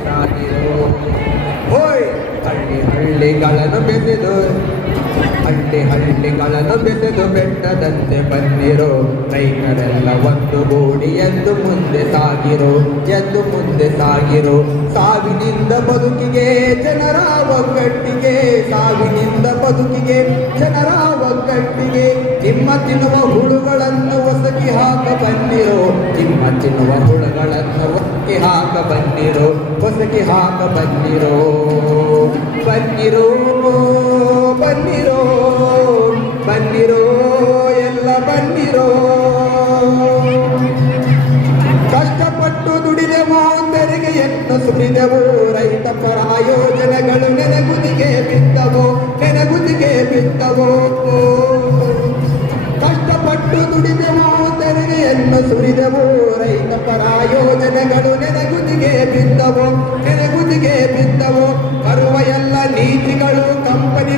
ಸಾಗಿರೋ ಹೋಯ್ ಹಳ್ಳಿಗಳನ್ನು ಬೆಸೆದು ಹಳ್ಳಿಗಳನ್ನು ಬೆಸೆದು ಬೆಟ್ಟದಂತೆ ಬಂದಿರೋ ರೈತರೆಲ್ಲ ಒಂದುಗೂಡಿ ಎದ್ದು ಮುಂದೆ ಸಾಗಿರೋ ಸಾವಿನಿಂದ ಬದುಕಿಗೆ ಜನರ ಒಗ್ಗಟ್ಟಿಗೆ ಸಾವಿನಿಂದ ಬದುಕಿಗೆ ಜನರ ಒಗ್ಗಟ್ಟಿಗೆ ನಿಮ್ಮ ತಿನ್ನುವ ಹುಳುಗಳನ್ನು ಒಸಕಿ ಹಾಕ ಬನ್ನಿರೋ ಹೊಸಕಿ ಹಾಕ ಬನ್ನಿರೋ ಎಲ್ಲ ಬನ್ನಿರೋ ಕಷ್ಟಪಟ್ಟು ದುಡಿದೆವು ತೆರಿಗೆಯನ್ನು ಸುರಿದೆವು ರೈತ ಪರ ಯೋಜನೆಗಳು ನೆನಗುದಿಗೆ ಬಿದ್ದವು ಕಷ್ಟಪಟ್ಟು ದುಡಿದೆವು ತೆರಿಗೆಯನ್ನು ಸುರಿದೆವು ರೈತ ಪರ ಯೋಜನೆಗಳು ನೆನಗುದಿಗೆ ಬಿದ್ದವು ಬರುವ ಎಲ್ಲ ನೀತಿಗಳು ಕಂಪನಿ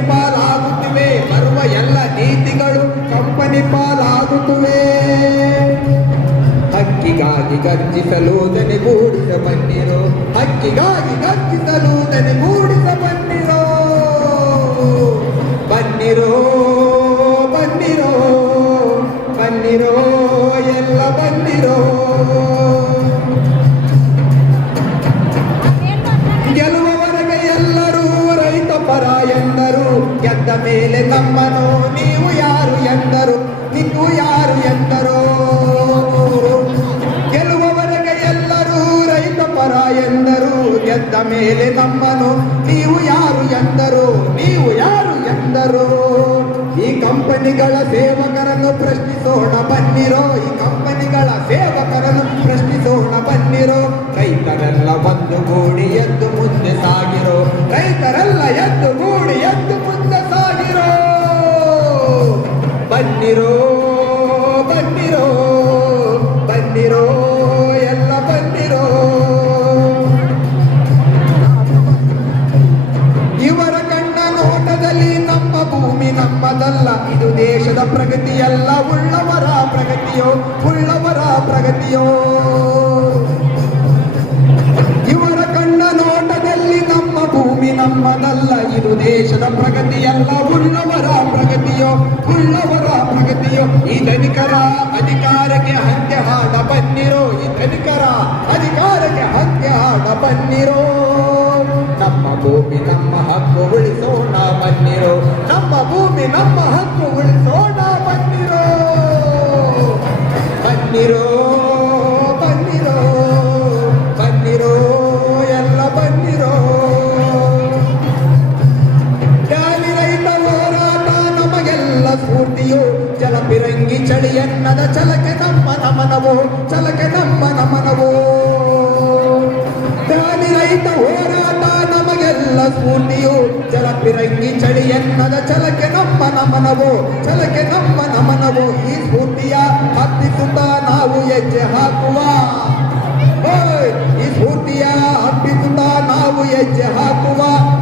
ಪಾಲಾಗುತ್ತಿವೆ ಹಕ್ಕಿಗಾಗಿ ಗರ್ಜಿಸಲು ದನಿಗೂಡಿಸ ಬನ್ನಿರೋ ಬನ್ನಿರೋ ಎಲ್ಲ ಬನ್ನಿರೋ ಗೆಲ್ಲುವವರೆಗೆ ಎಲ್ಲರೂ ರೈತ ಪರ ಎಂದರು ಗೆದ್ದ ಮೇಲೆ ನಮ್ಮನು ನೀವು ಯಾರು ಎಂದರು ಗೆಲ್ಲುವವರೆಗೆ ಎಲ್ಲರೂ ರೈತ ಪರ ಎಂದರು ಗೆದ್ದ ಮೇಲೆ ನಮ್ಮನು ನೀವು ಯಾರು ಎಂದರು ಈ ಕಂಪನಿಗಳ ಸೇವಕರನ್ನು ಪ್ರಶ್ನಿಸೋಣ ಬನ್ನಿರೋ ರೈತರೆಲ್ಲ ಒಂದುಗೂಡಿ ಎದ್ದು ಮುಂದೆ ಸಾಗಿರೋ ಬನ್ನಿರೋ ಎಲ್ಲ ಬನ್ನಿರೋ ಇವರ ಕಣ್ಣ ನೋಟದಲ್ಲಿ ನಮ್ಮ ಭೂಮಿ ನಮ್ಮದಲ್ಲ ಇದು ದೇಶದ ಪ್ರಗತಿಯಲ್ಲ ಉಳ್ಳವರ ಪ್ರಗತಿಯೋ ಇವರ ಕಣ್ಣ ನೋಟದಲ್ಲಿ ನಮ್ಮ ಭೂಮಿ ನಮ್ಮದಲ್ಲ ಇದು ದೇಶದ ಪ್ರಗತಿಯಲ್ಲ ಉಳ್ಳವರ ಪ್ರಗತಿಯೋ ಈ ಧನಿಕರ ಅಧಿಕಾರಕ್ಕೆ ಹತ್ಯೆ ಹಾಡ ಬನ್ನಿರೋ ನಮ್ಮ ಭೂಮಿ ನಮ್ಮ ಹಕ್ಕು ಉಳಿಸೋಣ ಬನ್ನಿರೋ ಬನ್ನಿರೋ ಎಲ್ಲ ಬನ್ನಿರೋ ಗಾಲಿ ರೈತ ಹೋರಾಟ ನಮಗೆಲ್ಲ ಸ್ಫೂರ್ತಿಯೋ ಜಲಪಿರಂಗಿ ಚಳಿಯನ್ನದ ಛಲಕೆ ನಮ್ಮ ನಮನವೋ ಗಾಲಿ ರೈತ ಹೋರಾಟ ನಮಗೆಲ್ಲ ಸ್ಫೂರ್ತಿಯೋ ಜಲಪಿರಂಗಿ ಚಳಿಯನ್ನದ ಛಲಕೆ ನಮ್ಮ ನಮನವೋ ಈ ಸ್ಫೂರ್ತಿಯ ಹಬ್ಬಿಸುತ್ತಾ ನಾವು ಹೆಜ್ಜೆ ಹಾಕುವ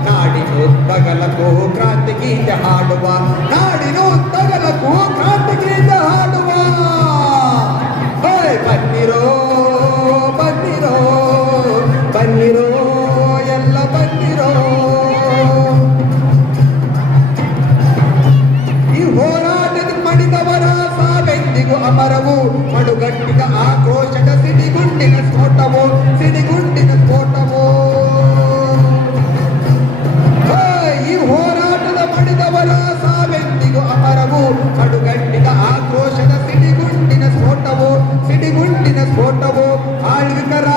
ನಾಡಿನು ತಗಲಕು ಕ್ರಾಂತಿ ಗೀತೆ ಹಾಡುವ ಬನ್ನಿರೋ ಎಲ್ಲ ಬನ್ನಿರೋ ಈ ಹೋರಾಟದ ಮಡಿದವರ ಸಾವೆಂದಿಗೂ ಅಮರವು ಮಡುಗಟ್ಟಿದ ಆಕ್ರೋಶದ ಸಿಡಿಗುಂಡಿನ ಸ್ಫೋಟವೋ ಈ ಹೋರಾಟದ ಮಡಿದವರ ಸಾವೆಂದಿಗೂ ಅಮರವು ಮಡುಗಟ್ಟಿದ ಆಕ್ರೋಶದ ಸಿಡಿಗುಂಡಿನ ಸ್ಫೋಟವೋ ಆಳ್ವಿಕರ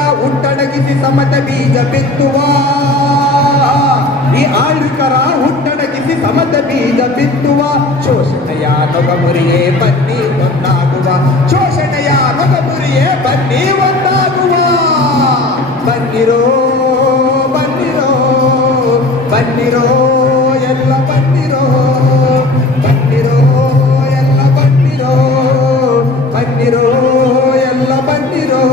ಹುಟ್ಟಡಗಿಸಿ ಸಮತ ಬೀಜ ಬಿತ್ತುವ ಶೋಷಣೆಯ ನೊಗಮುರಿಯೇ ಬನ್ನಿ ಒಂದಾಗುವ ಬನ್ನಿರೋ ಎಲ್ಲ ಬನ್ನಿರೋ ಎಲ್ಲ ಬನ್ನಿರೋ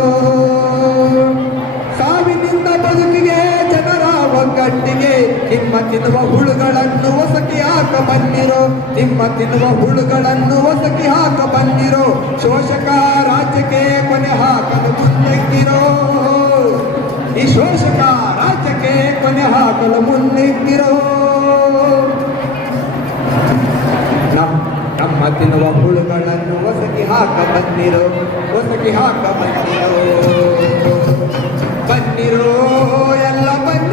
ಸಾವಿನಿಂದ ಬದುಕಿಗೆ ಜನರ ಒಗ್ಗಟ್ಟಿಗೆ ನಿಮ್ಮ ತಿನ್ನುವ ಹುಳುಗಳನ್ನು ಒಸಕಿ ಹಾಕ ಬನ್ನಿರೋ ಶೋಷಕ ರಾಜ್ಯಕ್ಕೆ ಕೊನೆ ಹಾಕಲು ಮುಂದಕ್ಕಿರೋ ಈ ಶೋಷಕ ಹಾಕಲು ಮುಂದಿಟ್ಟಿರೋ ನಮ್ಮ ತಿನ್ನುವ ಹುಳುಗಳನ್ನು ಹೊಸಕಿ ಹಾಕ ಬಂದಿರೋ ಬನ್ನಿರೋ ಎಲ್ಲ ಬನ್ನಿ